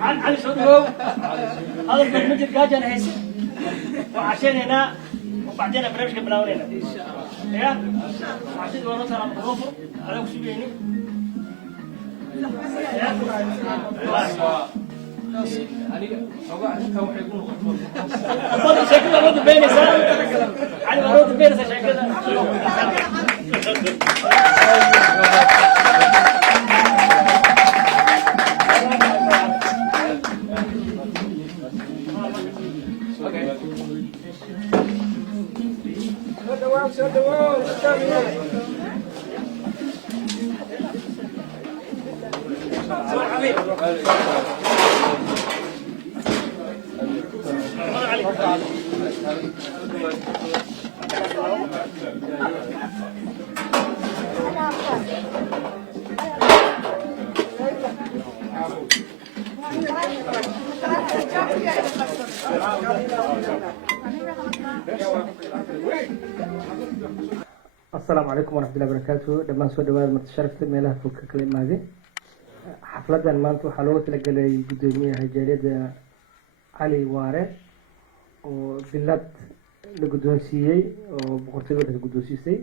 علي صدقوا هذا البرنامج الجاجن هيس وعشان هنا وبعدين برنامج بناولنا ان شاء الله يا عشان ورا ترى مغفر على وسبيني والله شكله رد بين ساعه علي رد بين ساعه كذا السلام عليكم ورحمة الله وبركاته. دمان سو دواad marti meelaha fog ka kala imaaday xafladan maanta waxaa looga talagalay gudoomiyaha jaaliyadda cali waare oo bilad la guddoonsiiyey oo boqortooyada la guddoonsiisay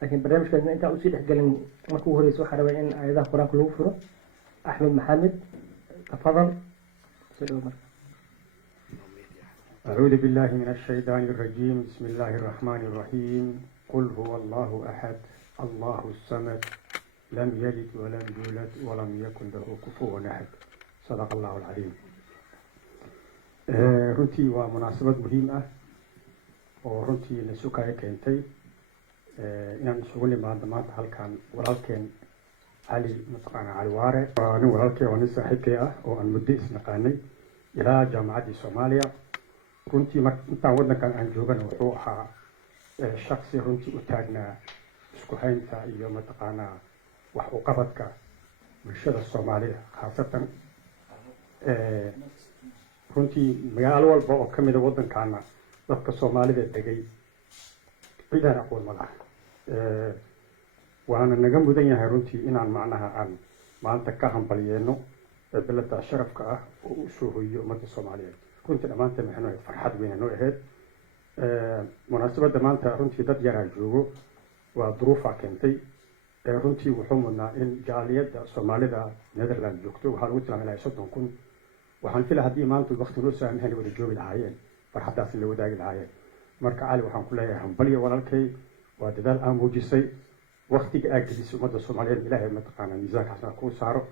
laakiin barnaamijkan inta usii dhexgalin markuu horeyso waxaa rabaa in aayadaha quraanka lagu furo axmed maxamed tafadal soo marka أعوذ بالله من الشيطان الرجيم بسم الله الرحمن الرحيم قل هو الله أحد الله الصمد لم يلد ولم يولد ولم يكن له كفوا أحد صدق الله العظيم. runtii waa munaasabad muhiim ah oo runtii la sukaya keentay inaan isugu nimaado maanta halkan walaalkeen cali mataqaana cali waare waa nin walaalkeen waa nin saaxiibkay ah oo aan muddo isnaqaanay ilaa jaamacaddii Soomaaliya runtii intaan waddankan aan joogana wuxuu ahaa shakhsi runtii u taagnaa isku haynta iyo mataqaanaa wax u qabadka bulshada Soomaalida khaasatan runtii magaalo walba oo ka mid ah waddankaana dadka Soomaalida degay cidaan aqoon ma laha waana naga mudan yahay runtii inaan macnaha aan maanta ka hambalyeeno bilada sharafka ah oo u soo hoyiyo ummadda Soomaaliyeed runtii dhammaanteen waxay farxad weyn noo ahayd munaasabadda maanta runtii dad yaraa joogo waa duruufa keentay runtii wuxuu mudnaa in jaaliyadda Soomaalida Netherland joogto waxaa lagu tilmaamay 30,000 waxaan filaa haddii maanta waqti loo saamaxay wada joogi lahaayeen farxadaas la wadaagi lahaayeen marka cali waxaan ku leeyahay hambalyo walaalkay waa dadaal aan muujisay waqtiga aad gelisay ummadda Soomaaliyeed ilaahay mataqaana miisaanka xasan ku saaro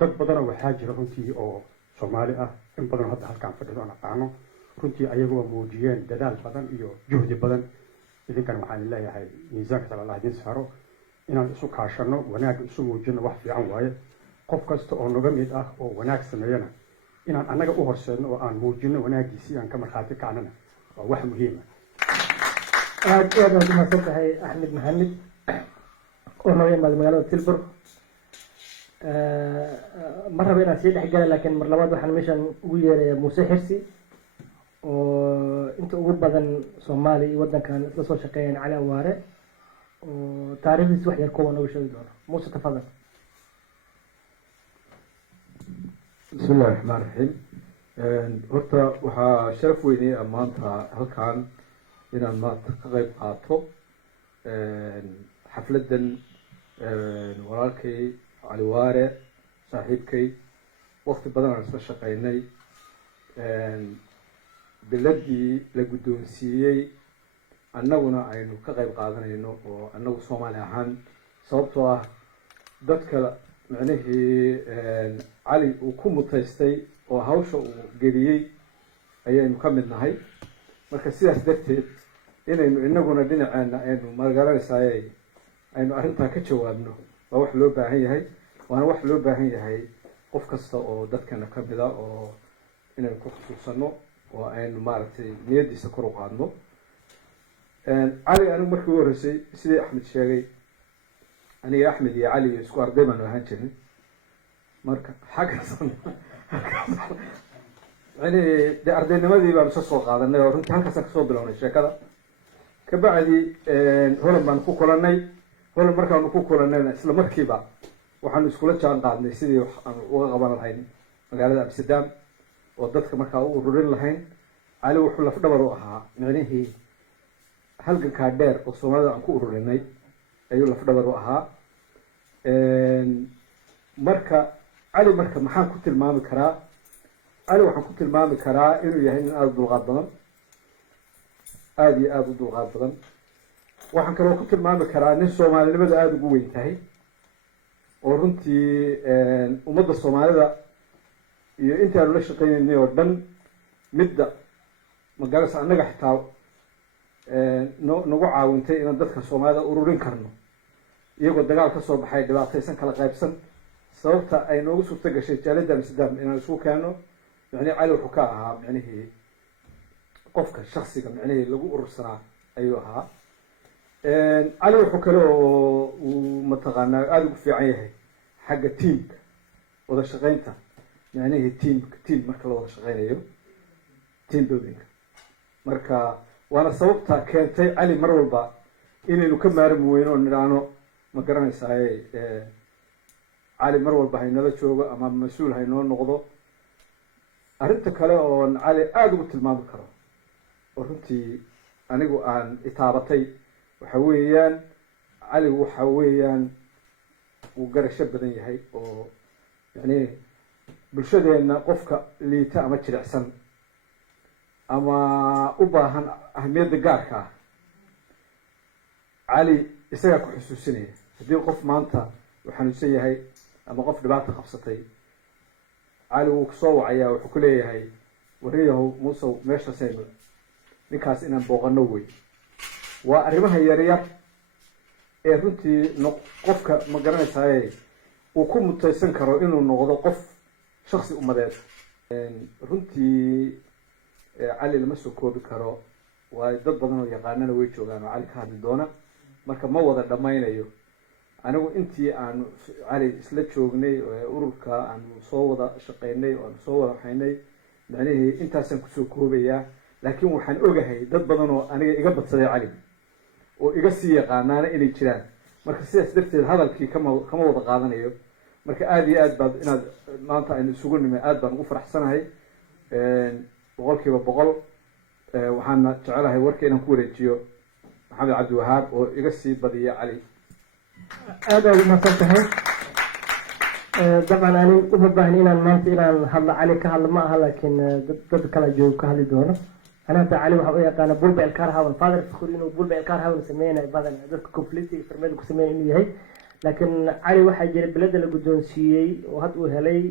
dad badan waxaa jira runtii oo Soomaali ah in badan hadda halkaan fadhido aan aqaano runtii ayagoo muujiyeen dadaal badan iyo juhdi badan idinkan waxaan leeyahay miisaanka Allah idin saaro inaan isu kaashano wanaag isu muujino wax fiican waaye qof kasta oo naga mid ah oo wanaag sameeyana inaan anaga u horseedno oo aan muujino wanaagiisii aan ka marxaati kacanana waa wax muhiim ah aad u mahadsantahay axmed maxamed oo nooga yimaada magaalada Tilburg mar raba inaan sii dhexgala laakiin mar labaad waxaan meeshan ugu yeerayaa muuse xirsi oo inta ugu badan Soomaali iyo waddankan isla soo shaqeeyeen cali waare oo taariikhdiisa wax yar kooban uga sheegi doono muuse tafadal. بسم الله الرحمن الرحيم. horta waxaa sharaf weynay maanta halkan inaan maanta ka qayb qaato xafladan walaalkay cali waare saaxiibkay waqti badan aan isla shaqeynay biladii la guddoonsiiyey annaguna aynu ka qayb qaadanayno oo annagu Soomaali ahaan sababtoo ah dadka macnihii cali uu ku mutaystay oo hawsha uu geliyey ayaynu ka mid nahay marka sidaas darteed inaynu inaguna dhinaceena aynu magaranaysaay aynu arrintaa ka jawaabno waa wax loo baahan yahay waana wax loo baahan yahay qof kasta oo dadkana ka mid ah oo inaynu ku xusuusano oo aynu maaragtay niyadiisa kor u qaadno cali anigu markii ugu horreysay sidii axmed sheegay aniga axmed iyo cali isku arday baanu ahaan jirnay marka xaggaas yani dee ardaynimadii baanu isa soo qaadanay oo runtii halkaasaan kasoo bilownay sheekada kabacdi holan baanu ku kulanay holan markaanu ku kulanayna isla markiiba waxaanu iskula jaan qaadnay sidii aanu uga qaban lahayn magaalada amsterdam oo dadka markaa u ururin lahayn cali wuxuu lafdhabar u ahaa micnihii halgankaa dheer oo soomaalida aan ku ururinay ayuu lafdhabar u ahaa marka cali marka maxaan ku tilmaami karaa cali waxaan ku tilmaami karaa inuu yahay nin aada u dulqaad badan aada iyo aada u dulqaad badan waxaan kaloo ku tilmaami karaa nin soomaalinimada aada ugu weyn tahay oo runtii ummadda soomaalida iyo intaanu la shaqeynaynay oo dhan midda magaalasa annaga xitaa nagu caawintay inaan dadka soomaalida ururin karno iyagoo dagaal kasoo baxay dhibaataysan kala qaybsan sababta ay noogu suurto gashay jaaliyadda amsterdam inaan isugu keeno micnihii cali wuxuu ka ahaa micnihii qofka shaksiga micnihii lagu urursanaa ayuu ahaa cali wuxuu kale oo uu mataqaanaa aada ugu fiican yahay xagga tiamka wada shaqeynta micnihii team marka la wada shaqeynayo team buildingka marka waana sababta keentay cali mar walba inaynu ka maarmi weyno oo nidhaano ma garanaysaay cali mar walba haynala joogo ama mas-uul haynoo noqdo arrinta kale oon cali aada ugu tilmaami karo oo runtii anigu aan itaabatay waxa weeyaan cali waxa weeyaan uu garasho badan yahay oo yani bulshadeenna qofka liita ama jilicsan ama u baahan ahamiyadda gaarka ah cali isagaa ku xusuusinaya haddii qof maanta uu xanuunsan yahay ama qof dhibaata qabsatay cali wuu kusoo wacayaa wuxuu ku leeyahay wariyahow muusow meeshaasaynu ninkaas inaan booqano wey waa arrimaha yaryar ee runtii qofka ma garanaysaay uu ku mutaysan karo inuu noqdo qof shaksi umadeed runtii cali lama soo koobi karo waayo dad badan oo yaqaanana way joogaan oo cali ka hadli doona marka ma wada dhammaynayo anigu intii aanu cali isla joognay ururka aanu soo wada shaqeynay oo aanu soo wada waxaynay macnihii intaasaan kusoo koobayaa laakiin waxaan ogahay dad badan oo aniga iga badsaday cali oo iga sii yaqaanaana inay jiraan marka sidaas darteed hadalkii kama wada qaadanayo marka aada iyo aad baad inaad maanta aynu isugu nimay aada baan ugu faraxsanahay 100% waxaana jecelahay warka inaan ku wareejiyo maxamed cabdiwahaab oo iga sii badiya cali aada ugu mahadsan tahay dabcan ani uma baahni inaan maanta inaan hadlo cali ka hadlo ma aha laakiin dad kala joogo ka hadli doono ana hata cali waxaa u yaqaana bulba elkarhaven father fikur inuu bulba elkarhaven sameynayo badan dadka conflict iyo farmada ku sameynaya inuu yahay laakiin cali waxaa jira bilada la guddoonsiiyey oo had uu helay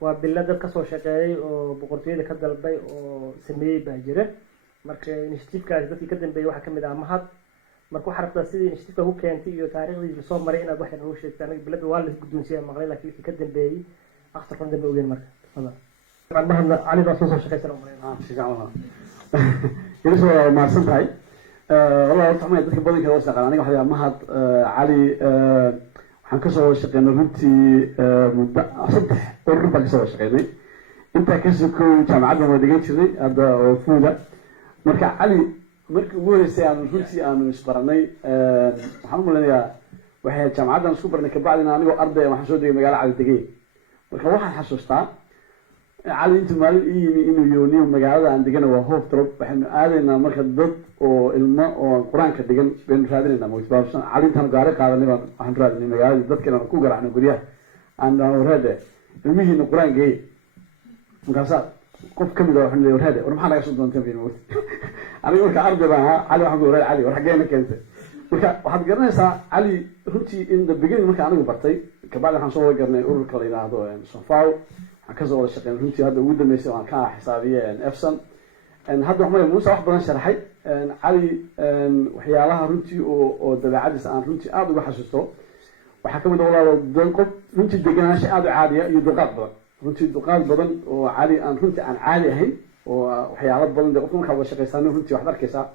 waa bilo dad kasoo shaqeeyay oo boqortooyada ka dalbay oo sameeyey baa jira marka initiativekaas dadkii ka dambeeyay waxaa kamid ah mahad marka waxaa rabtaa sidii initiativeka ku keentay iyo taariikhdii lasoo maray inaad wax nagu sheegto aniga bilada waa la guddoonsiiya maqlay laakiin wixii ka dambeeyey akhtarkan dambe ogeen marka mahadna cali baa soo shaqeysan oo irisoo waa mahadsan tahay wallahi horta xumay dadka badanka waa shaqaan aniga waxaa mahad cali waxaan kasoo wada shaqeynay runtii muddo 3 urur baan kasoo wada shaqeynay intaa kasoo kow jaamacaddan waa dhigan jirnay hadda oo fuuda marka cali markii ugu horeysay aan runtii aanu isbaranay waxaan u maleynayaa waxay jaamacaddan isku barnay kabacdina anigoo arday waxaan soo degay magaalo cali degay marka waxaan xasuustaa cali intuu maalin ii yimi inuu yooniyo magaalada aan degana waa hoof drop waxaynu aadaynaa marka dad oo ilmo oo qur-aanka dhigan baynu raadinaynaa mawtbaabsan cali intaan gaari qaadanay baan waxaan raadinay magaaladii dadka inaan ku garacno guryaha aan warhaade ilmihiina qur-aan geeye markaasaa qof kamid a waxaan leeyahay warhaade war maxaa naga soo doonteen bayna wati aniga marka arday baan ahaa cali waxaan ku warhaade cali war xaggeena keentay marka waxaad garanaysaa cali runtii in the beginning marka anigu bartay kabacdi waxaan soo wada garnay ururka la yidhaahdo sonfao waxaan kasoo wada shaqeyn runtii hadda ugu dambeysay waan ka xisaabiye efson hadda waxmaya muuse wax badan sharxay cali waxyaalaha runtii oo dabeecadiisa aan runtii aada uga xasuusto waxaa kamid a walaalo qof runtii deganaansho aada u caadiya iyo dulqaad badan runtii dulqaad badan oo cali aan runtii aan caadi ahayn oo waxyaalo badan de qofka markaa wada shaqeysaano runtii waxaad arkaysaa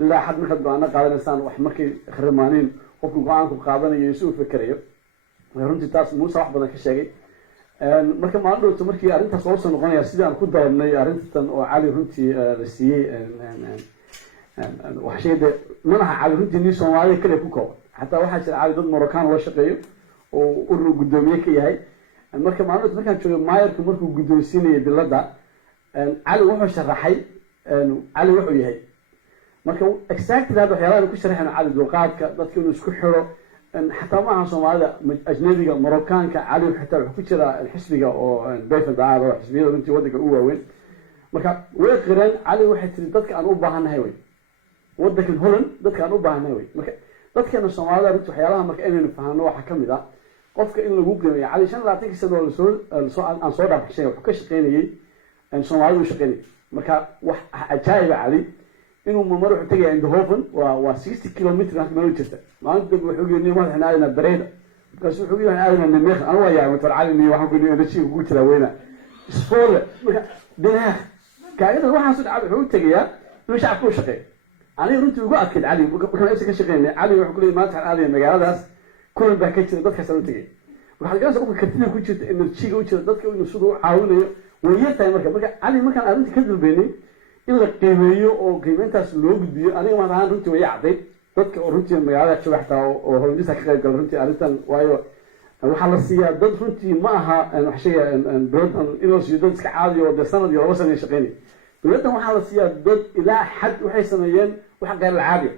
ilaa xad markaad go-aano qaadanaysaan wax markay kharimaaniin qofku go-aanku qaadanayo si uu fikerayo runtii taas muuse wax badan ka sheegay marka maalin dhowto markii arrintaas loo soo noqonaya sidii aan ku daranay arrintan oo cali runtii la siiyey wax sheegay manaha cali runtii nin Soomaaliya kale ku kooban xataa waxaa jira cali dad Moroccan loo shaqeeyo oo urur gudoomiye ka yahay marka maalin dhowto markaan joogay maayarku markuu gudoonsiinayay bilada cali wuxuu sharaxay cali wuxuu yahay marka exactly hada waxyaalaha ku sharaxayna cali dulqaadka dadka inuu isku xiro حتى معها صوماليا أجنبية مروكان كعلي حتى حكيتشرا الحسبية أو بيت الدعاء أو حسبية وأنت ودك أوه وين مركا ويقرن علي واحد تريدك أن أوبها هنهوي ودك الهولن ضدك أن أوبها هنهوي مركا ضدك أن الصوماليا بنتو حيالها مركا إنه نفهمه حكم ذا قفك إنه جوجل علي شان لا تعطيك سدوا السؤال عن صورة بحشية وحكش قيني إن صومالي وش قيني مركا عجائب علي إنه ممر حتى عند هوفن و 60 كيلومتر نحن مانشستر ما أنت بحوجي إني ما إحنا عندنا بريدة بس بحوجي إحنا عندنا النميخ أنا وياه متفرعين إني وحوجي إني أنا شيء قلت له وينه سفولة دنيا كأنه واحد صد على حوجي تجيا مش عارفه شقي أنا رنت وقع أكيد علي وكان يمسك شقيني علي وحوجي ما تعرف علي المجال هذا كل بحكي ضدك حسن تجي وحد جالس أقول كثير كنت إنه الشيء قلت ضدك إنه صدق عاونه ويرتاح مركب علي ما كان أنت كذب بيني إلا قيمية أو قيمتها سلوك دي أنا ما رأيت رنتي ويعطي ضدك رنتي مجالات شو بحتى أو هندسة كذا قال رنتي أنت وايو وحلصية ضد رنتي معها وحشية برد إنه سيدنس كعادي ودسنا دي وصلنا يشقيني بلده وحلصية ضد إلى حد وحي سنين وحق غير العادي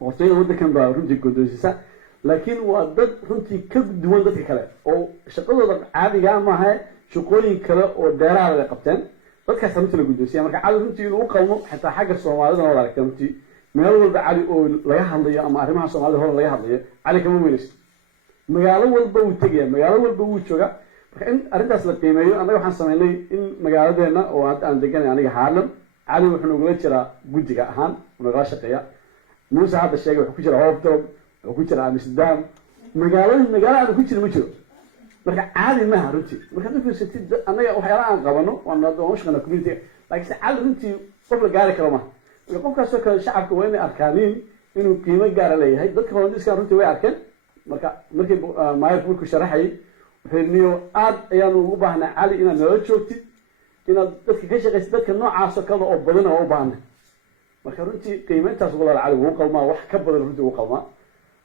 وصينا وده كان برنتي كودوسيسا لكن وضد رنتي كد دون ضد الكلام أو شقله عادي جا معها شقولي كلا أو دارا على قبتين dadka sababta la guddoonsiya marka cali runtii inuu qalmo xataa xagga Soomaalida oo la kamti meel walba cali oo laga hadlayo ama arrimaha Soomaalida hore laga hadlayo cali kama weynaysto magaalo walba uu tagay magaalo walba uu jooga marka in arrintaas la qiimeeyo anaga waxaan sameynay in magaaladeena oo aan deganay aniga Haarlem cali wuxuu nooga jiraa guddiga ahaan naga shaqeeya Muuse hadda sheegay wuxuu ku jira Hoofdorp wuxuu ku jira Amsterdam magaalada ku jira ma jiro marka caadi ma aha runtii marka dadku sitid anaga waxyaalaha aan qabano waan shaqana community laakiin caadi runtii qof la gaari karo ma qofkaas oo kale shacabka waa inay arkaaniin inuu qiimo gaar ah leeyahay dadka haweenka runtii way arkeen markii maayarku ku sharaxay wuxuu aad ayaan ugu baahnaa cali inaad nala joogtid inaad dadka ka shaqeysid dadka noocaas oo kale oo badan oo u baahnaa marka runtii qiimayntaas walaal cali wuu qalmaa wax ka badan runtii wuu qalmaa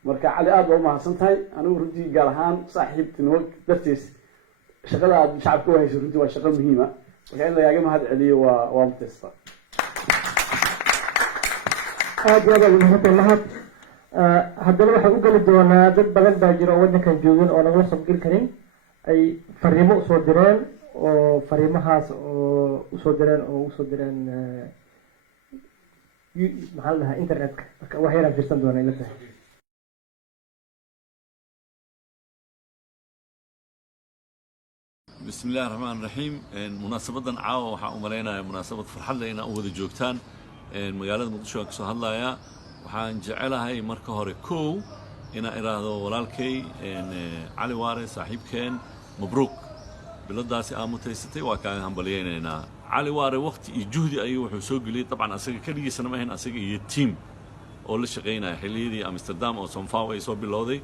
marka cali aad baa u mahadsantahay anigu runtii gaar ahaan saaxiibtinimo dartiis shaqada aad shacabka u hayso runtii waa shaqo muhiim ah marka in lagaaga mahad celiyo waa mutaysta aad iyo aad ugu mahad haddana waxaan u geli doonaa dad badan baa jira oo waddankan joogin oo nagala soo karin ay fariimo usoo direen oo fariimahaas oo usoo direen maxaa la dhahaa internetka marka wax yaraan fiirsan doonaa ila tahay بسم الله الرحمن الرحيم مناسبة عاوة وحا أمرينا مناسبة فرحة لنا أول جوكتان مقالة مقدشة كسو هدلايا وحا نجعلها هاي مركة هوري كو إنا إرادو ولالكي علي واري صاحب كان مبروك بلداسي آموتيستي وكان همبليين إنا علي واري وقت يجهدي أيوه حسوق لي طبعا أساقي كلي سنمهن أساقي يتيم أول شقينا حليدي أمستردام أو صنفاوي يسو بلودي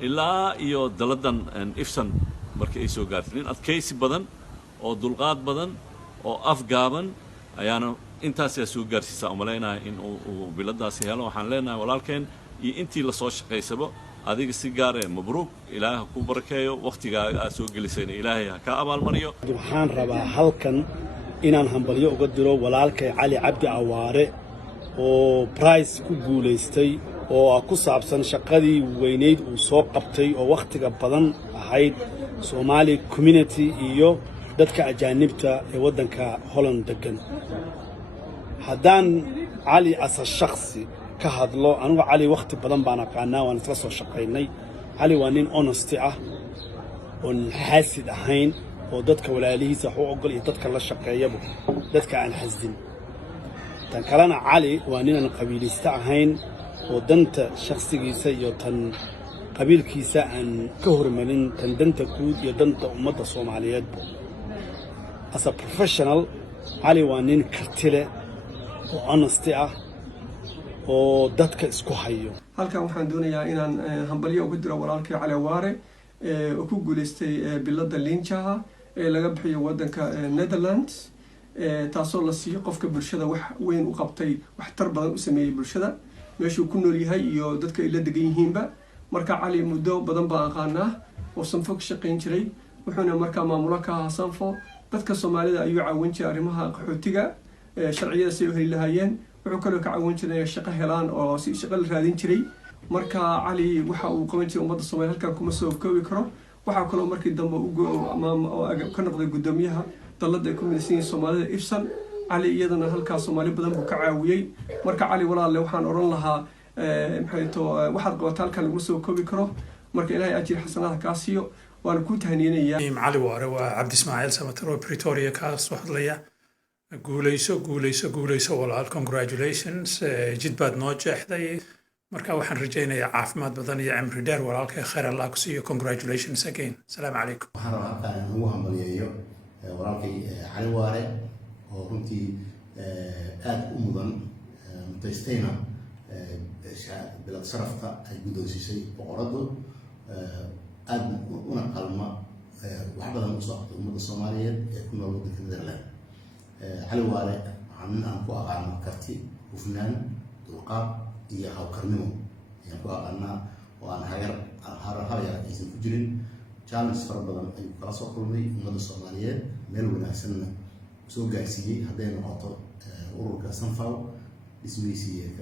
إلا إيو دلدن إفسن markii ay soo gaarteen adkaysi badan oo dulqaad badan oo afgaaban ayaana intaas soo gaarsiisa umaleynaa in uu biladaasi helo waxaan leenahay walaalkeen iyo intii la soo shaqeysabo adiga si gaar ah mabruuk ilaahay ku barakeeyo waqtigaaga aad soo gelisay ilaahay ha ka abaal mariyo waxaan rabaa halkan inaan hambalyo uga diro walaalkay Cali Cabdi Awaare oo prize ku guuleystay oo ku saabsan shaqadii weyneyd uu soo qabtay oo waqtiga badan ahayd Somali community iyo dadka ajaanibta ee wadanka Holland degan haddaan Cali asal shakhsi ka hadlo anigu Cali waqti badan baan aqaanaa waan isla soo shaqeynay Cali waa nin honesty ah oo xaasid ahayn oo dadka walaalihiisa wax u ogol iyo dadka la shaqeeyaba dadka aan xasdin tan kalena Cali waa nin aan qabiilista ahayn oo danta shakhsigiisa iyo tan qabiilkiisa aan ka hormarin tan danta guud iyo danta ummadda Soomaaliyeed as a professional Cali waa nin karti leh oo honesty ah oo dadka isku hayo. halkan waxaan doonayaa inaan hambalyo ugu diro walaalkay Cali Waare oo ku guuleystay bilada Linjaha ee laga bixiyo wadanka Netherlands taasoo la siiyo qofka bulshada wax weyn u qabtay wax tar badan u sameeyay bulshada meeshuu ku nool yahay iyo dadka ay la degan yihiinba marka Cali muddo badan baan aqaanaa oo sanfo ka shaqeyn jiray wuxuuna markaa maamula ka ahaa sanfo dadka Soomaalida ayuu caawin jiray arrimaha qaxootiga sharciyada si ay u heli lahaayeen wuxuu kaloo ka caawin jiray shaqo helaan oo si shaqo la raadin jiray marka Cali waxa uu qaban jiray ummadda Soomaaliyeed halkan kuma soo koobi karo waxa kaloo markii dambe ka noqday gudoomiyaha dalada ay ku midaysan Soomaalida ifsan Cali iyadana halka Soomaali badan buu ka caawiyay marka Cali walaalle waxaan oran lahaa maxay too waxaad qabataa halkan lagu soo koobi karo marka Ilaahay ajir xasanaad ka siiyo waan ku tahniyeenayaa Cali Waare waa Cabdi Ismaaciil Samatar oo Pretoria ka soo hadlaya guuleyso walaal congratulations jid baad noo jeexday marka waxaan rajaynayaa caafimaad badan iyo cimri dheer walaalkay khayr Allah ku siiyo congratulations again assalaamu calaykum waxaan rabaa halkaan ugu hambalyeeyo walaalkay Cali Waare oo runtii aad u mudan mutaystayna bilad sharafta ay guddoonsiisay boqoradu aad una qalma wax badan u soo qabtay ummadda Soomaaliyeed ee ku nool waddanka Netherlands Cali Waare waxaan nin aan ku aqaano karti hufnaan dulqaad iyo hawkarnimo ayaan ku aqaanaa oo aan haryar aysan ku jirin challenge fara badan ayuu kala soo kulmay ummadda Soomaaliyeed meel wanaagsanna soo gaarsiiyey hadday noqoto ururka Sanfal dhismihiisii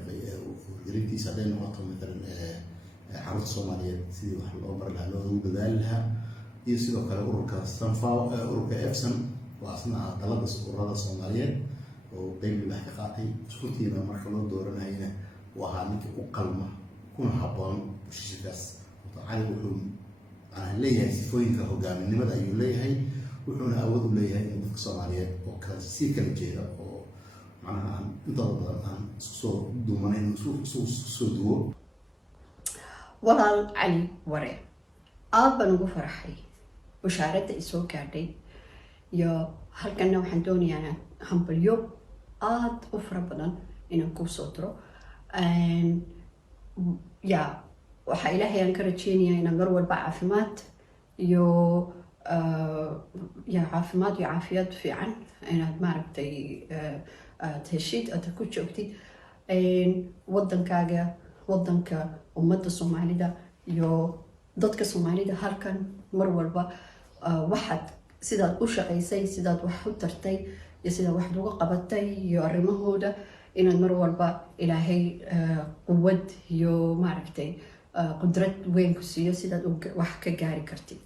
wargelintiisa hadday noqoto matalan carruurta Soomaaliyeed sidii wax loo bari lahaa loogu dadaali lahaa iyo sidoo kale ururka Sanfal ururka Efsan waa asna dalada ururada Soomaaliyeed oo qayb wax ka qaatay iskuulkiina marka loo dooranayna waa ahaa ninkii u qalma kuna habboon bulshadaas Cali wuxuu leeyahay sifooyinka hogaaminimada ayuu leeyahay wuxuuna awood u leeyahay in dadka Soomaaliyeed oo kala si kala jeeda oo macnaha intooda badan aan isku soo duumanayn isku soo duwo walaal Cali Waare aad baan ugu faraxay bushaaradda ay soo gaadhay iyo halkan waxaan doonayaa hambalyo aad u fara badan inaan ku soo diro waxa Ilaahay aan ka rajeynayaa inaan mar walba caafimaad iyo caafimaad iyo caafiyad fiican inaad maaragtay heshid aad ku joogtid wadankaaga wadanka ummadda Soomaalida iyo dadka Soomaalida halkan mar walba waxaad sidaad u shaqaysay sidaad wax u tartay iyo sidaad wax uga qabatay iyo arrimahooda inaad mar walba Ilaahay quwad iyo maaragtay qudrad weyn ku siiyo sidaad wax ka gaari kartid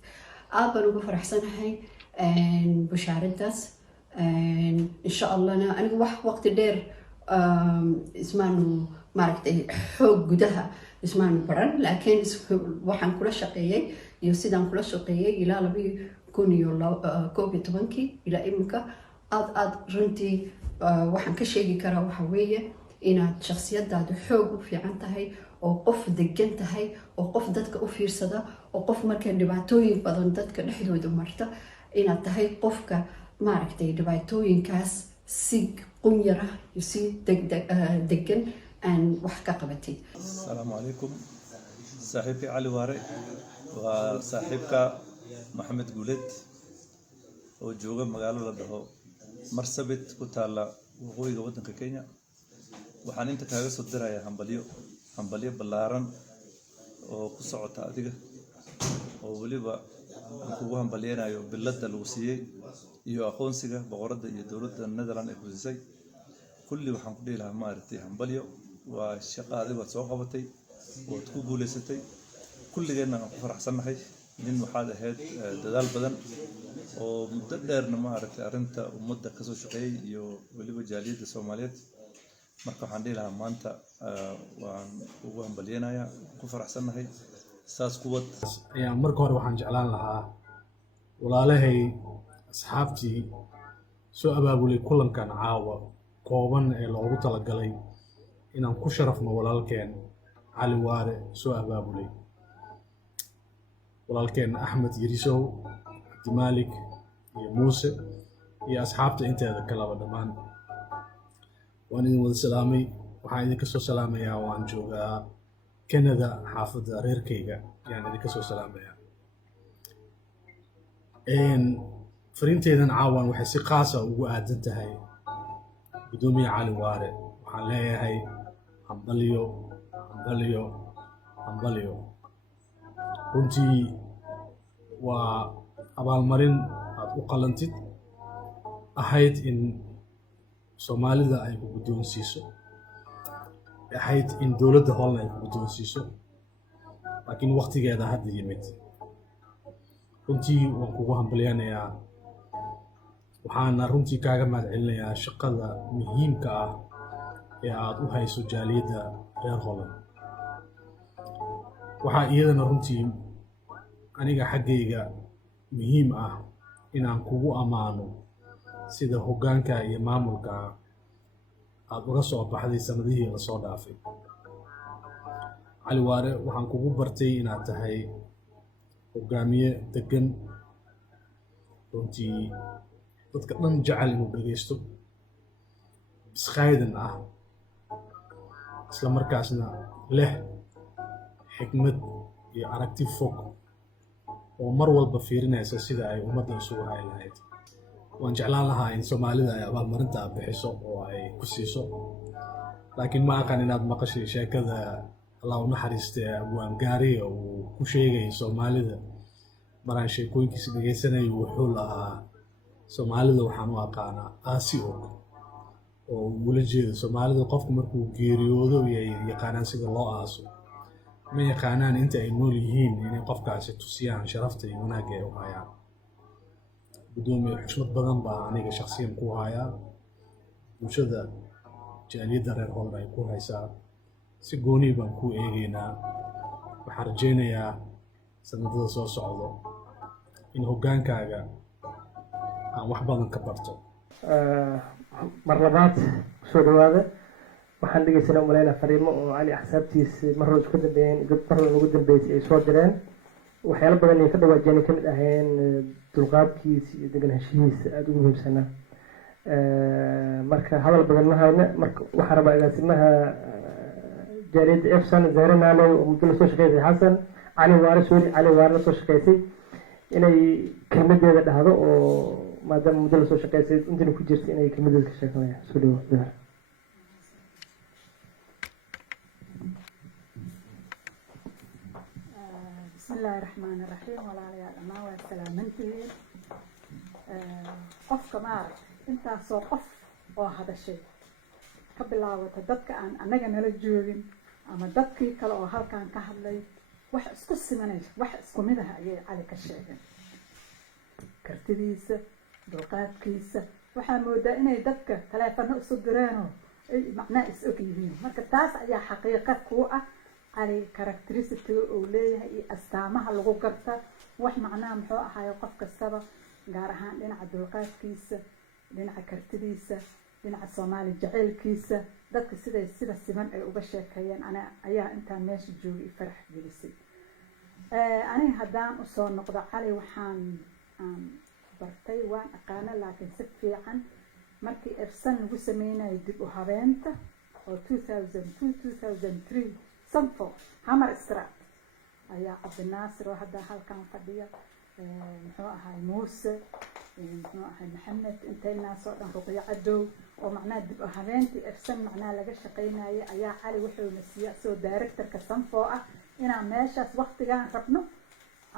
aad baan ugu faraxsanahay bushaaraddaas insha Allahna anigu wax waqti dheer ismaanu maaragtay xoog gudaha ismaanu baran laakiin waxaan kula shaqeeyay iyo sidaan kula shaqeeyay ilaa 2011 ilaa imika aad runtii waxaan ka sheegi karaa waxa weeye inaad shakhsiyadaadu xoog u fiican tahay oo qof degan tahay oo qof dadka u fiirsada oo qof marka dhibaatooyin badan dadka dhexdooda marta inaad tahay qofka maaragtay dhibaatooyinkaas si qunyara iyo si degan aan wax ka qabatay assalaamu calaykum saaxiibkay Cali Waare waa saaxiibka Maxamed Guuled oo jooga magaalo la dhaho Marsabit ku taala waqooyiga waddanka Kenya waxaan inta kaaga soo dirayaa hambalyo ballaaran oo ku socota adiga oo waliba kugu hambalyeenayo bilada lagu siiyay iyo aqoonsiga boqorada iyo dawladda Netherlands ay ku siisay kulli waxaan ku dhihi lahaa maartay hambalyo waa shaqo adiga soo qabatay oo ku guuleysatay kulligeena aan ku faraxsanahay nin waxaad ahayd dadaal badan oo muddo dheerna maartay arinta ummadda ka soo shaqeeyay iyo waliba jaaliyadda Soomaaliyeed marka waxaan dhihi lahaa maanta waan ugu hambalyeenayaa ku faraxsanahay saas kuwad ayaan marka hore waxaan jeclaan lahaa walaalahay asxaabtii soo abaabulay kulankan caawa kooban ee loogu talagalay inaan ku sharafno walaalkeen Cali Waare soo abaabulay walaalkeen Axmed Yarisow Cabdi Maalik iyo Muuse iyo asxaabta inteeda kalaba dhammaan waan idin wada salaamay waxaan idinka soo salaamayaa waan joogaa Canada xaafadda reerkayga ayaan idinka soo salaamayaa fariinteydan caawan waxay si qaas ah ugu aadan tahay gudoomiye Cali Waare waxaan leeyahay hambalyo runtii waa abaalmarin aad u qalantid ahayd in Soomaalida ay ku guddoonsiiso ahayd in dowladda Holland ay ku guddoonsiiso laakiin waqtigeeda hadda yimid runtii waan kugu hambalyanayaa waxaana runtii kaaga mahadcelinayaa shaqada muhiimka ah ee aad u hayso jaaliyadda reer Holland waxaa iyadana runtii aniga xaggayga muhiim ah inaan kugu ammaano sida hoggaanka iyo maamulka aad uga soo baxday sanadihii la soo dhaafay Cali Waare waxaan kugu bartay inaad tahay hoggaamiye degan runtii dadka dhan jecel inuu dhagaysto biskhaydan ah isla markaasna leh xikmad iyo aragti fog oo mar walba fiirinaysa sida ay ummadda isugu hay lahayd waan jeclaan lahaa in Soomaalida ay abaalmarinta bixiso oo ay ku siiso laakiin ma aqaan inaad maqashay sheekada Allah u naxariistay Abwaan Gaari oo ku sheegay Soomaalida maraan sheekooyinkiisa dhageysanay wuxuu lahaa Soomaalida waxaan u aqaanaa aasi oo ula jeedo Soomaalida qofku markuu geeriyoodo yaqaanaan sida loo aaso ma yaqaanaan inta ay nool yihiin inay qofkaasi tusiyaan sharafta iyo wanaagga ay u hayaan gudoomiye xushmad badan baa aniga shakhsiyan ku hayaa bulshada jaaliyadda reer Holland ay ku haysaa si gooni baan ku eegaynaa waxaan rajaynayaa sanadada soo socdo in hoggaankaaga aan wax badan ka barto mar labaad soo dhawaada waxaan dhegeysanaa umaleynaa fariimo oo Cali axsaabtiisa mar hore isku dambeeyeen mar hore ugu dambeysay ay soo direen waxyaalo badan ay ka dhawaajeen ka mid aheen dulqaadkiisa iyo deganaanshihiisa aada ugu muhiimsanaa marka hadal badan ma hayna marka waxaan rabaa agaasimaha jaaliyadda Efsan Zahra Maalow oo muddo la soo shaqeysay Xasan Cali Waare la soo shaqeysay inay kelmadeeda dhahdo oo maadaama muddo la soo shaqeysay intana ku jirta inay kelmadeeda ka sheekanayaan soo dhawaada بسم الله الرحمن الرحيم ولا يا أما وسلامتين قف كمار أنت صوقف وهذا الشيء قبل لا وتدك أنا جنال الجورين أما دك كلا وهل كان كهلي وح اسكس منيش وح اسكمدها على كشيء كرتديسة دقات كيسة وحمودة إنه دك ثلاثة نقص درانو معناه إسقيهم ما كتاس أي حقيقة قوة على كاركترستي أوليه أستعمها الغقرة وح معناه محو حيوقف كسبة جارهان لنا عدلقات كيسة لنا كرتديسة لنا الصومالي جعل كيسة ذاك السيدة السمن أبشر كيان أنا أيا أنت ماشي جوي فرح جلسي أنا هدان أصور نقطة علي وحان برتي وان أقانا لكن سفي عن مركي إرسان وسمينا يدقوا هبانتا أو 2002-2003 صنفو همر إسرات أيا عبد الناصر وهذا هالكان فدية محوها موسى محوها محمد انتينا صوتنا رقية عدو ومعناه دقوا هبانتي إرسان معناه لقى شقينا أيا علي وحو نسيا سو دايركتر كصنفو إنا ماشاس وقت كان ربنا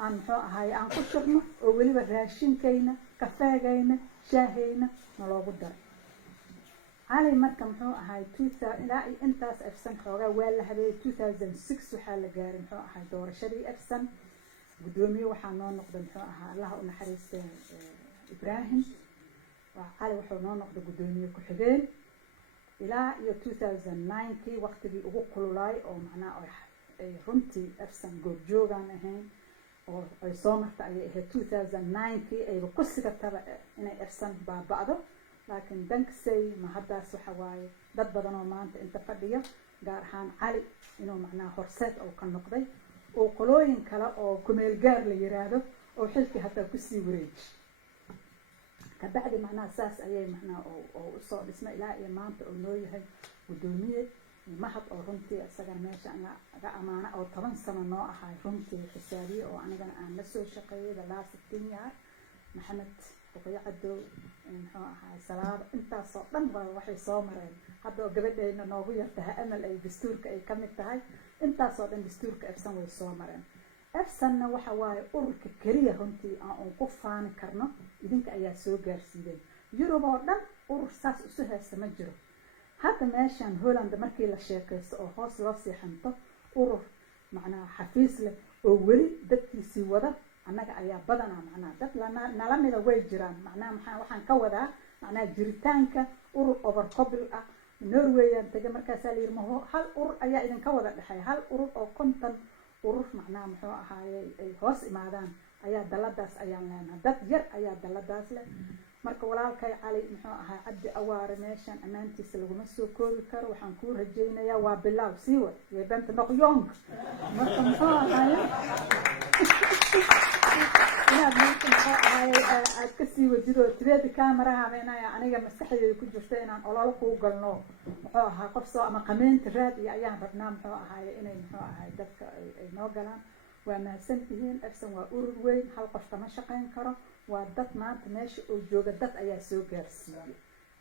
aan muxuu ahaay aan ku shirno oo weliba raashinkayna kafeegayna shaahayna naloogu daray cali marka muxuu ahaay ilaa intaas Efsan xoogaa waa la habeeyey 2006 waxaa la gaaray muxuu ahaay doorashadii Efsan gudoomiye waxaa noo noqday muxuu ahaa Allah u naxariistay Ibrahim waa cali wuxuu noo noqday gudoomiye ku xigeen ilaa iyo 2009 waqtigii ugu kululaay oo macnaa ay runtii Efsan goobjoogaan ahayn oo ay soo martay ay ahayd 2009 ay ku sigataba inay Efsan baaba'do laakiin danksay ma haddaas waxa waaye dad badan oo maanta inta fadhiya gaar ahaan cali inuu macnaa horseed oo ka noqday oo qolooyin kale oo kumeel gaar la yiraahdo oo xilkii hataa ku sii wareejiyay kabacdi macnaa saas ayay macnaa oo u soo dhismay ilaa iyo maanta oo noo yahay gudoomiye mahad oo runtii isagana meesha aga amaana oo 10 sano noo ahay runtii xisaabiye oo anigana aan la soo shaqeeyay the last 10 year maxamed oqoya cadow muxuu ahay salaad intaasoo dhan waxay soo mareen hadda oo gabadheena noogu yartahay amal ay dastuurka ay ka mid tahay intaasoo dhan dastuurka efsan way soo mareen efsanna waxa waaye ururka keliya runtii aan ku faani karno idinka ayaa soo gaarsiiyay yurub oo dhan urur saas isu heesta ma jiro hadda meeshan Holland markii la sheekaysto oo hoos loo seexanto urur macnaha xafiis leh oo weli dadkiisii wada annaga ayaa badanaa macnaha dad nala mida way jiraan macnaha waxaan ka wadaa macnaha jiritaanka urur overcouple ah Norweyan taga markaas la yirmo hal urur ayaa idin ka wada dhaxay hal urur oo konton urur macnaha muxuu ahaayay ay hoos imaadaan ayaa daladaas ayaan leenahay dad yar ayaa daladaas leh marka walaalkay cali muxuu ahaa cabdi awaare meeshan amaantiisa laguma soo koobi karo waxaan ku rajaynayaa waa bilaaw siiwa iyo banta noqyong marka muxuu ahaayay inaad muxuu ahaayay aad ka sii wadido tibeedi kaamaraha beenaya aniga maskaxdayda ku jirta inaan olol ku galno muxuu ahaa qof soo ama qameenta raad iyo ayaan rabnaa muxuu ahaayay inay muxuu ahaayay dadka ay noo galaan waa mahadsantihiin efsan waa urur weyn hal qof kama shaqayn karo waa dad maanta meesha oo jooga dad ayaa soo gaarsiiyay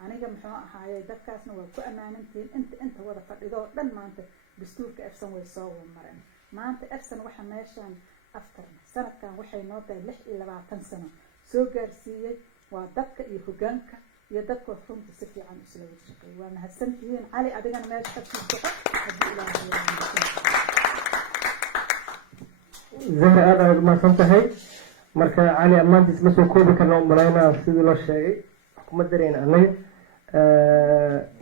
aniga muxuu ahaayay dadkaasna waa ku ammaanantihiin inta wada fadhido dhan maanta dastuurka efsan way soo mareen maanta efsan waxa meeshan after sanadkan waxay noo tahay 26 sano soo gaarsiiyay waa dadka iyo hoggaanka iyo dadka runta si fiican isla wada shaqeeyay waa mahadsantihiin cali adigana meesha ka sii soco hadii ilaahay zahra aad ayaad umahadsan tahay marka cali ammaantiis ma soo koobi karna umalaynaa sidii loo sheegay kuma darayna anaga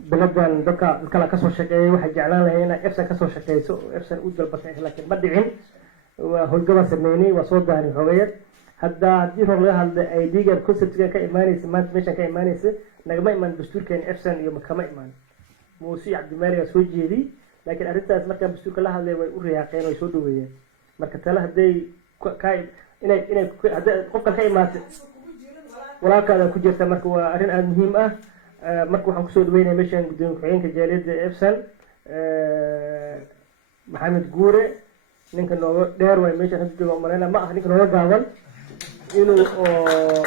beladan dadka kala kasoo shaqeeyay waxay jeclaan lahayn inay efsan kasoo shaqeyso oo efsan u dalbatay laakiin ma dhicin waa howlgaba sameynay waa soo daaray xogeeyad hadda haddii hor laga hadlay ay diigan conceptga ka imaanaysa maanta meeshan ka imaanaysa nagama imaan dastuurkeena efsan iyo makama imaan muuse cabdimaali aa soo jeediyey laakiin arrintaas markaa dastuurka la hadlay way u riyaaqeen way soo dhaweeyeen marka tala hadday inay qofkan ka imaatay walaalkaada ku jirta marka waa arrin aada muhiim ah marka waxaan kusoo dhaweynaya meeshan gudoomiye ku-xigeenka jaaliyadda efsan maxamed guure ninka nooga dheer waay meeshan hadda jooga umaleyna ma ah ninka nooga gaaban inuu oo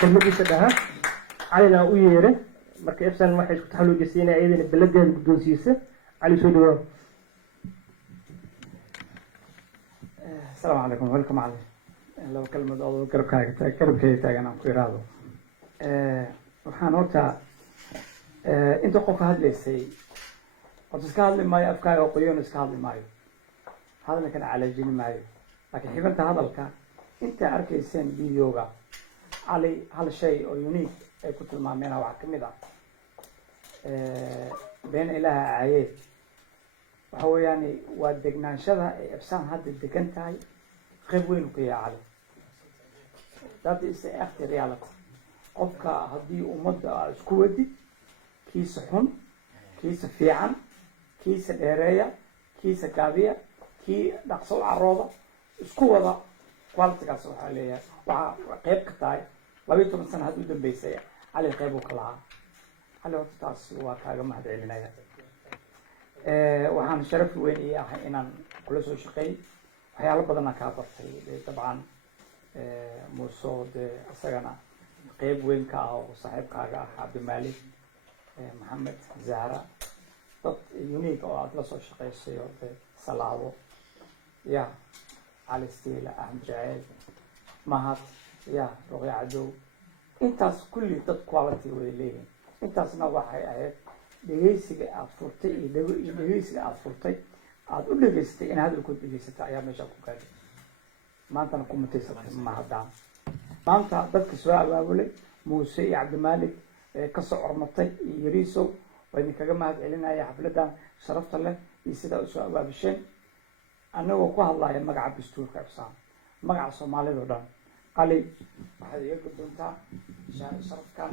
kelmadiisa dhaha calina u yeere marka efsan waxay isku taxaluujisiinaya iyadana beladeeda guddoonsiisa cali soo dhawaab السلام عليكم welcome علي لو كلمة أو كربكاي تاجنا كيرادو waxaan horta inta qof hadlaysay qof iska hadli maayo afkaaga qoyan iska hadli maayo hadalka calaajin maayo laakiin xibanta hadalka inta arkayseen videoga cali hal shay oo unique ay ku tilmaameen waxa kamid ah been ilaaha aaye waxa weeyaan waa degnaanshaha ay absaan hadda degan tahay qayb weyn ku yaacay that is the reality qofka haddii ummadda isku wadi kiisa xun kiisa fiican kiisa dheereeya kiisa gaabiya kii dhaqso carooda isku wada qualitygaas waxaa leeyahay waxaa qayb ka tahay 12 sano haddii u dambeysay cali qayb uu ka lahaa cali horta taas waa kaaga mahad celinaya waxaan sharaf weyn ii ahay inaan kula soo shaqeey waxyaalo badan aan kaa bartay dabcan muuso de asagana qayb weyn ka ah oo saaxiibkaaga ah cabdimaalik maxamed zahra dad unique oo aad la soo shaqeysay oo de salaado ya cali stiila ahmed jaceyl mahad ya roqya cadow intaas kulli dad quality way leeyihiin intaasna waxay ahayd dhegeysiga aad furtay iyo dhegeysiga aad furtay aad u dhegeystay in hadalkood dhegeysatay ayaa meesha ku gaadhay maantana ku mutaysatay mahadaan maanta dadka soo abaabulay muuse iyo cabdimaalik ka soo ormatay iyo yariisow waa idinkaga mahad celinaya xafladan sharafta leh iyo sidaa u soo abaabisheen anagoo ku hadlaya magaca dastuurka efsaan magaca soomaalida oo dhan qali waxaad iga guddoontaa sharafkan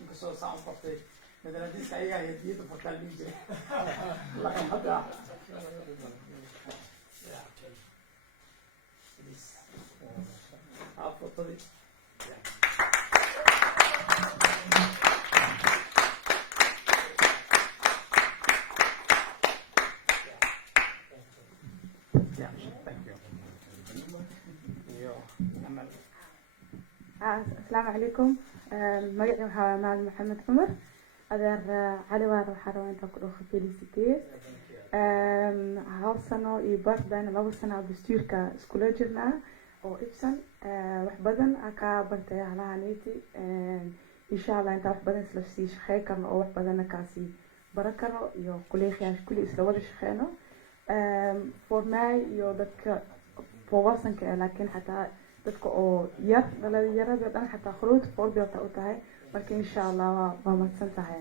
inkastoo saan u bartay madaladiiska ayagaa hediyada fartaa dhihi jiray laqan hadda footadii iyo amal. السلام عليكم مجدي محمد محمد عمر أدر علي وار وحرام أنت كل خبيرتي هالسنة يبقى بين لو سنة بستير كسكولة جرنا أو إبسن وحبدن أكا برتي على هنيتي إن شاء الله أنت وحبدن سلفسي شخي كان أو وحبدن كاسي بركة يو كل خياش كل إسلام شخينه for mij يو دك بواسن لكن حتى dadka oo yar dhalinyarada dhan xataa khuluud voorbeelta u tahay marka insha Allah waa mahadsan tahay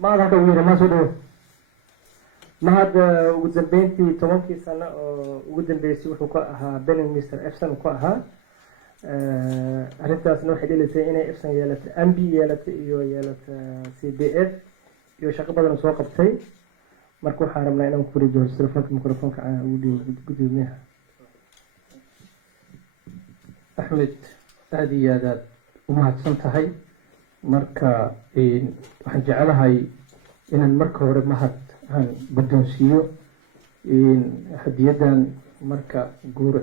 mahad halka ugu yiri ma soo dhawo mahad ugu dambeyntii 10 sano oo ugu dambeysay wuxuu ka ahaa Benning Mr. Epson ku ahaa arrintaasna waxay dhilisay inay Epson yeelato MB yeelato iyo yeelato CDF iyo shaqo badan soo qabtay marka waxaan rabnaa inaan ku wareejiyo telefoonka mikrofoonka aan ugu dhiibo gudoomiyaha Axmed aad iyo aad u mahadsan tahay marka waxaan jecelahay inaan marka hore mahad aan guddoonsiiyo hadiyadan marka guure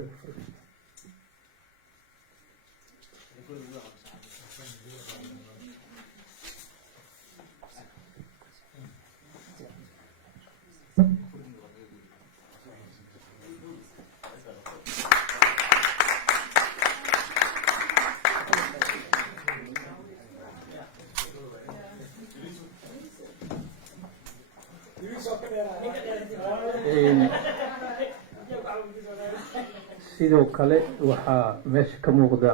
sidoo kale waxaa meesha ka muuqda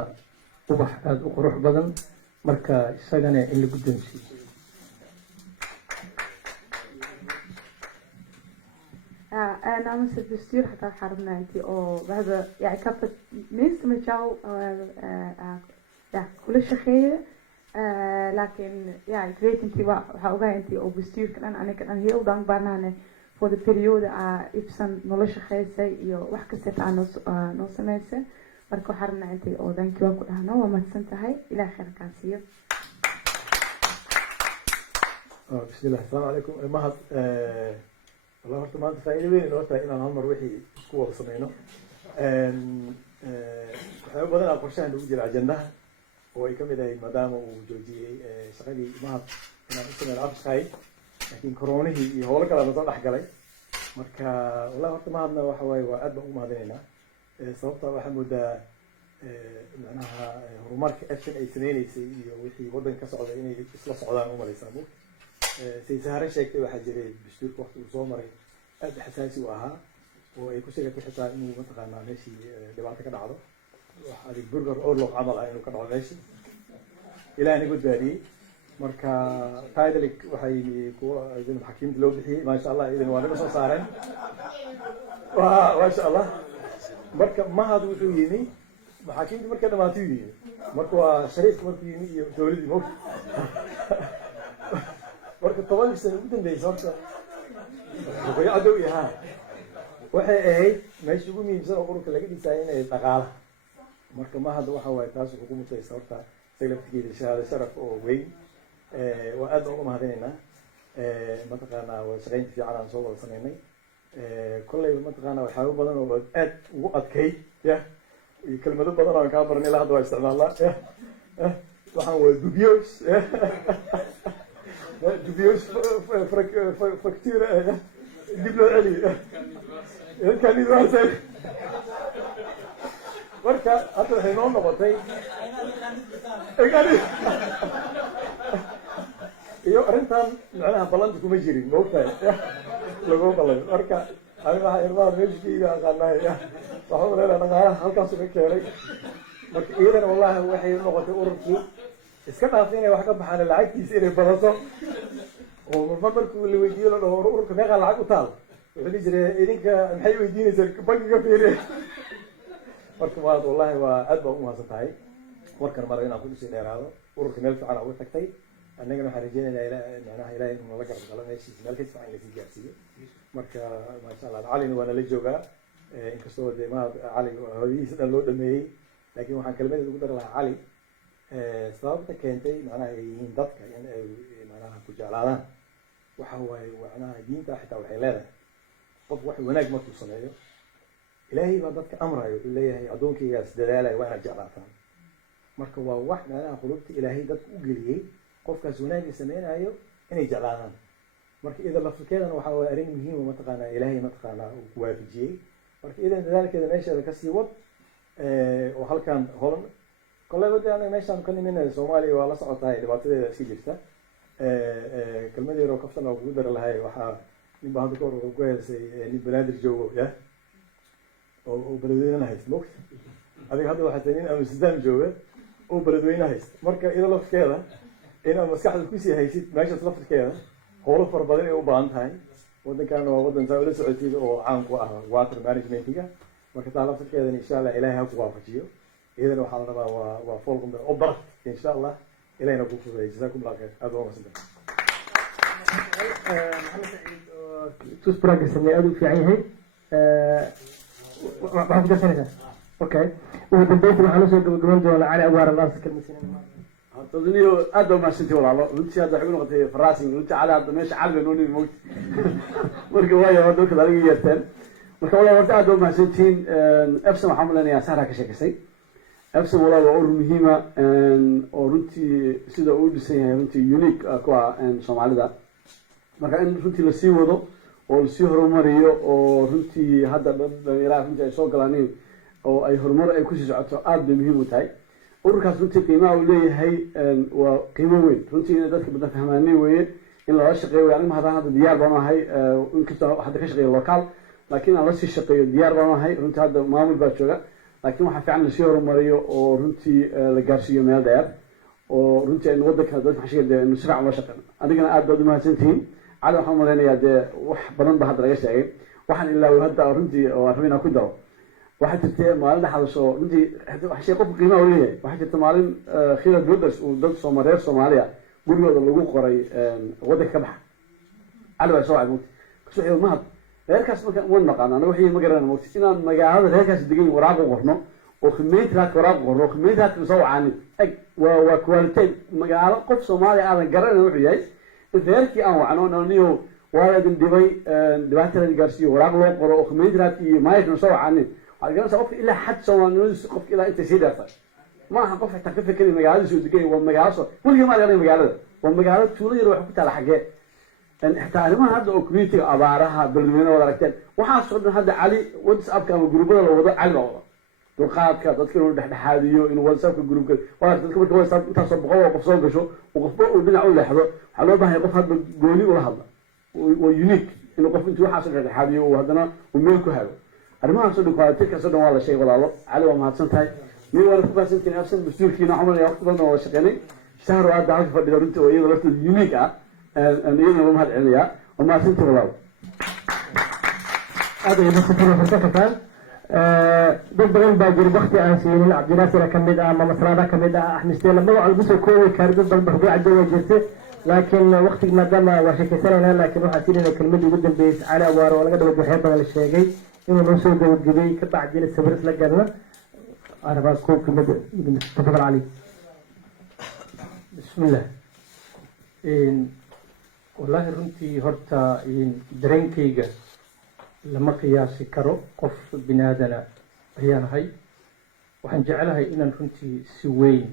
ubax aada u qurux badan marka isagana in la guddoonsiiyo أنا مثل بستير حتى حرمنا أنتي أو هذا يعني كفت ناس متجاو يعني كل شيء خير لكن يعني كريت أنتي وحاوجا أنتي أو بستير كان أنا كان هيل دان بانانة for the period إبسن نلاش خير سي وحكست عن نص ميسة بركو حرمنا أنتي أو دان كيوان كل هنا وما تسنتهاي إلى آخر كاسير. بسم الله السلام عليكم مهد والله horta maanta faa'iido weyn inoo tahay inaan hal mar wixii isku wada sameyno waxyaabo badan aa qorshahan ugu jira ajendaha oo ay ka mid ahayd maadaama uu joojiyey shaqadii mahad inaan u sameyno afshay laakiin koronihii iyo howlo kale la soo dhex galay marka wallahi horta mahadna waxa waaye waa aad baan ugu mahadinaynaa sababta waxaa moodaa macnaha horumarka action ay sameynaysay iyo wixii waddanka ka socda inay isla socdaan u malaysaa buug سيسهر الشيء كده حجري بشتور وقت وصومري أد حساسي وها ويكون شيء كده إنه منطقة مع ماشي دبعته كده عضو هذه البرجر أورلوك عمل إنه كده عضو ماشي إلى أن يقول بالي مركا تايدلك وحي كوا إذا الحكيم دلوقتي ما شاء الله إذا وانا بس صارن ما شاء الله مركا ما هذا وتويني الحكيم مركا ما تويني مركا شريف مركا يني تولدي موت marka 10 sano ugu dambeysay horta way adow yahay waxay ahayd meesha ugu muhiimsan oo ururka laga dhisay inay dhaqaale marka ma hadda waxa way taas ugu mutaysa horta sayladkiisa shahaado sharaf oo weyn waa aad ugu mahadinaynaa mataqaana waa shaqayn fiican aan soo wada sameynay kullay mataqaana waxyaabo badan oo aad ugu adkay ya kelmado badan oo ka barnay la hadda waa isticmaalnaa waxaan waa dubiyoos dubiyosh faktiira dib loo celiyo idinkaan idwaasay marka hadda waxay noo noqotay iyo arrintan macnaha ballanta kuma jirin maogtahay laguma ballamin marka arrimaha ilmaha meeshkiiga aqaanahay waxaa umaleynaa dhaqaalaha halkaasu ka keenay marka iyadana wallahi waxay noqotay ururkii iska dhaafay inay wax ka baxaan lacagtiisa inay badato oo marmar markuu la weydiiyo la dhaho ururka meeqaa lacag u taal wuxuu dhihi jiray idinka maxay weydiinaysaa bankiga fiiriye marka waad wallahi waa aad baa umahadsan tahay warkan mara inaan kudusii dheeraado ururka meel fiican uga tagtay annagana waxaan rajeynaynaa macnaha ilahay inuu nala garab galo meeshiisa meel ka fiican lasii gaarsiiyo marka maasha allah calina waa nala joogaa inkastoo dee ma cali hooyadiisa dhan loo dhameeyey laakiin waxaan kelmadeed ugu dari lahaa cali sababta keentay macnaha ay yihiin dadka in ay macnaha ku jeclaadaan waxa waaye macnaha diinta xitaa waxay leedahay qof wax wanaag markuu sameeyo ilaahay baa dadka amrayo wuxuu leeyahay addoonkaygaas dadaalaya waa inaad jeclaataan marka waa wax macnaha qulubta ilaahay dadka u geliyey qofkaas wanaagga sameynayo inay jeclaadaan marka idan laftirkeedana waxaa waaye arrin muhiima mataqaanaa ilaahay mataqaanaa uu ku waafajiyey marka idan dadaalkeeda meesheeda kasii wad oo halkan holan kolleyba de anaga meeshaan ka nimin soomaaliya waa la socotahay dhibaatadeeda iska jirta kelmadeero kaftan oo kugu dari lahay waxaa nin baa hadda ka hor wuxuu ku heesay nin banaadir joogo ya oo beledweynaha haysta mogta adiga hadda waxaa tahay nin amsterdam jooga oo beledweyne haysta marka iyada laftirkeeda inaad maskaxda kusii haysid meeshaas laftirkeeda howlo fara badan ay u baahan tahay waddankaana waa waddan saa ula socotid oo caan ku ah water managementiga marka taa laftirkeedana insha allah ilaahay ha ku waafajiyo iyadana waxaa la rabaa waa folcom oo barat insha allah ilahayna ku fududeey jazaakum allah khayr aad waa mahadsantahay tusbaraga sameey aad u fiican yahay waxaad ku darsanaysaa okay ugu dambeyntii waxaan usoo gabagaban doonaa cali awaara laasa kalmasiina dadniyo aad baa mahadsantii walaalo runtii hadda waxay u noqotay farasing runtii cali hadda meesha cali bay noo nimi mogti marka waayo hadda dadka adiga yeerteen marka walaal horta aad baa mahadsantihiin epson waxaan maleynayaa sahraa ka sheekaysay epson walaal waa urur muhiima oo runtii sida uu dhisan yahay runtii unique ku ah soomaalida marka in runtii lasii wado oo lasii horumariyo oo runtii hadda dhalinyaraha runtii ay soo galaan oo ay horumar ay kusii socoto aad bay muhiim u tahay ururkaas runtii qiimaha uu leeyahay waa qiimo weyn runtii inay dadka badan fahmaanay weeye in lala shaqeeyo wey anima haddaan hadda diyaar baan ahay inkastoo hadda ka shaqeeyo local laakiin aan lasii shaqeeyo diyaar baan ahay runtii hadda maamul baa jooga laakiin waxaa fiican lasii horumariyo oo runtii la gaarsiiyo meel dheer oo runtii aynu waddanka dadka xashiga dee aynu si fiican loo shaqeyno adigana aad baad umahadsantihiin cali waxaan malaynayaa dee wax badan ba hadda laga sheegay waxaan ilaaway hadda runtii oo aan rabay inaan ku daro waxaa jirta maalin dhexdasoo runtii shay qofka qiimaha u leeyahay waxaa jirta maalin khilad brothers uu dad reer soomaaliya gurigooda lagu qoray waddanka ka baxa cali baa soo wacay mogti kasoo xeego mahad reerkaas marka wan naqaano anaga waxii ma garanayna mogti inaan magaalada reerkaas degan waraaq u qorno oo khimeyntraadka waraaq u qorno oo khimeyntraadka soo wacaanin eg waa qualiteed magaalo qof soomaaliya aadan garanayna wuxuu yahay in reerkii aan wacno naniyo waa idin dhibay dhibaatada gaarsiiyo waraaq loo qoro oo khimeyntraadka iyo maayirkana soo wacaanin waxaad garanaysaa qofka ilaa xad soomaalinimadiisa qofka ilaa intay sii dheertay ma aha qof xitaa ka fekeraya magaaladiisa uu degan waa magaalo soo weligii ma garanay magaalada waa magaalo tuulo yar waxay ku taala xaggee xitaa arrimaha hadda oo communitiga abaaraha beledweyne wada aragteen waxaasoo dhan hadda cali whatsappka ama gruubada la wado cali baa wada dulqaadka dadka inuu dhexdhexaadiyo inuu whatsappka gruubka waa dadka marka whatsapp intaasoo boqol oo qof soo gasho oo qofba uu dhinac u leexdo waxaa loo baahan yahay qof hadba gooni ula hadla waa unique inuu qof intuu waxaasoo dhexdhexaadiyo uu haddana uu meel ku hago arrimahaasoo dhan qualiteedkaasoo dhan waa la sheegay walaalo cali waa mahadsan tahay mid waana ku mahadsantihin absan dastuurkiina waxaan malaya waqti badan waa la shaqeynay shahro hadda halka fadhida runtii oo iyada laftooda unique ah iyadana loo mahad celinayaa waa mahadsantihin walaalo aad ay mahadsantihin farsakartaan dad badan baa jira wakti aan siinin cabdinaasira kamid ah ama masraada kamid ah axmed steela magaca lagu soo koobi kara dad badan barbiica jooga jirta laakiin waqtigi maadaama waa sheekaysanayna laakiin waxaa siinayna kelmadii ugu dambeysay cali awaaro oo laga dhaway waxyaa badan la sheegay inuu noo soo gabagabay ka bacdina sawir isla galna arabaa koob kelmada tafadal cali bismillah wallaahi runtii horta dareenkayga lama qiyaasi karo qof bini aadana ayaan ahay waxaan jeclahay inaan runtii si weyn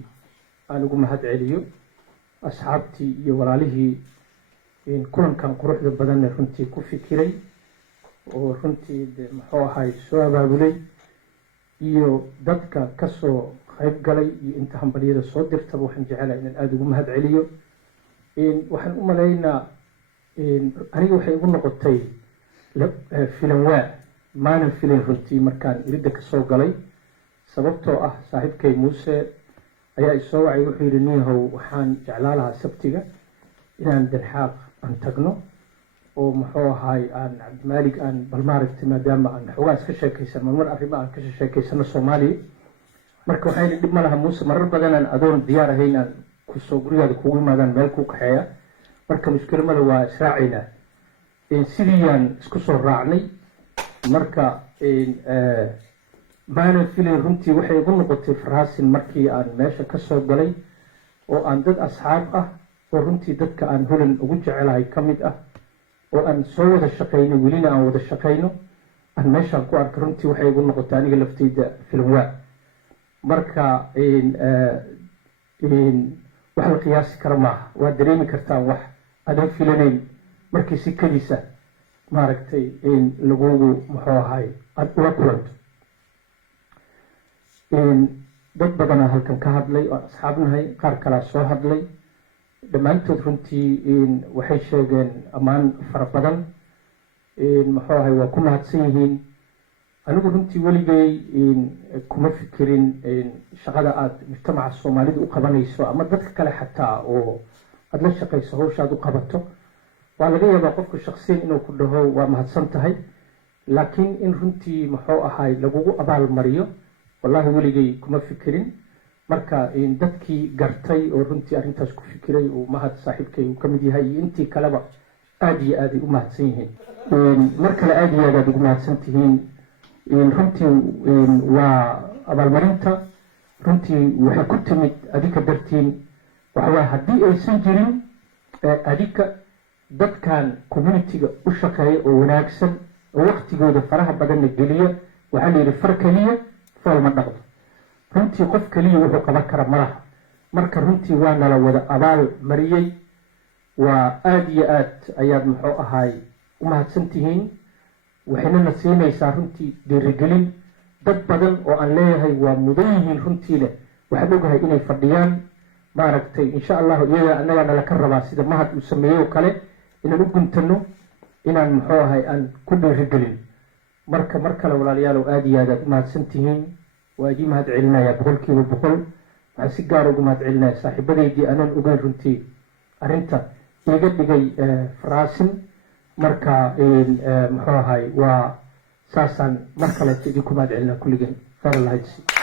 aan ugu mahad celiyo asxaabtii iyo walaalihii kulankan quruxda badanna runtii ku fikiray oo runtii de muxuu ahay soo abaabulay iyo dadka kasoo qayb galay iyo inta hambalyada soo dirtaba waxaan jecelahay inaan aada ugu mahad celiyo waxaan u malaynaa aniga waxay igu noqotay filan waa maanan filayn runtii markaan iridda kasoo galay sababtoo ah saaxiibkay muuse ayaa isoo wacay wuxuu yidhi niyahow waxaan jeclaa lahaa sabtiga inaan dalxaaq aan tagno oo muxuu ahay aan cabdimaalig aan bal maaragtay maadaama aan xoogaa iska sheekaysan marmar arrimo aan ka sheekaysano soomaaliya marka waxaa yidhi dhib ma laha muuse marar badanaan adoon diyaar ahayn aan kusoo gurigaada kugu imaadaan meel kuu kaxeeya marka mushkilamada waa israacaynaa sidiiyaan isku soo raacnay marka maanan filayn runtii waxay igu noqotay faraasin markii aan meesha kasoo galay oo aan dad asxaab ah oo runtii dadka aan holan ugu jecelahay ka mid ah oo aan soo wada shaqayno welina aan wada shaqayno aan meeshaan ku arka runtii waxay igu noqotay aniga lafteyda filmwaa marka wax la qiyaasi kara maaha waa dareemi kartaan wax adan filanayn markii sikadiisa maaragtay lagugu muxuu ahay aada ula kulanto dad badanaa halkan ka hadlay oo asxaabnahay qaar kalaa soo hadlay dhammaantood runtii waxay sheegeen ammaan fara badan muxuu ahay waa ku mahadsan yihiin anigu runtii weligay kuma fikirin shaqada aada mujtamaca soomaalida u qabanayso ama dadka kale xataa oo aada la shaqayso hawsha aada u qabato waa laga yaabaa qofku shaksiyan inuu ku dhaho waa mahadsan tahay laakiin in runtii muxuu ahay lagugu abaal mariyo wallahi weligay kuma fikirin marka dadkii gartay oo runtii arrintaas ku fikiray uu mahad saaxiibkay uu ka mid yahay iyo intii kaleba aada iyo aaday u mahadsan yihiin mar kale aada iyo aad aad ugu mahadsan tihiin runtii waa abaalmarinta runtii waxay ku timid adika dartiin waxawaa haddii aysan jirin adika dadkan communitiga u shaqeeya oo wanaagsan oo waktigooda faraha badanna geliya waxaa la yidhi far keliya fool ma dhaqdo runtii qof keliya wuxuu qaban kara malaha marka runtii waa nala wada abaal mariyey waa aada iyo aad ayaad muxuu ahay u mahadsan tihiin waxayna na siinaysaa runtii dhiirigelin dad badan oo aan leeyahay waa mudan yihiin runtiina waxaan ogahay inay fadhiyaan maaragtay insha allahu iyaga annagaa nala ka rabaa sida mahad uu sameeyey oo kale inaan u guntano inaan muxuu ahay aan ku dhiirigelin marka mar kale walaalayaalow aada iyo aad aad u mahadsan tihiin waa idii mahad celinayaa 100% waxaan si gaar ugu mahad celinaya saaxiibadeydii anaan ogeyn runtii arrinta iga dhigay faraasin marka muxuu ahay waa saasaan mar kaleeto idinku mahad celinaa kulligeen khayr allah idin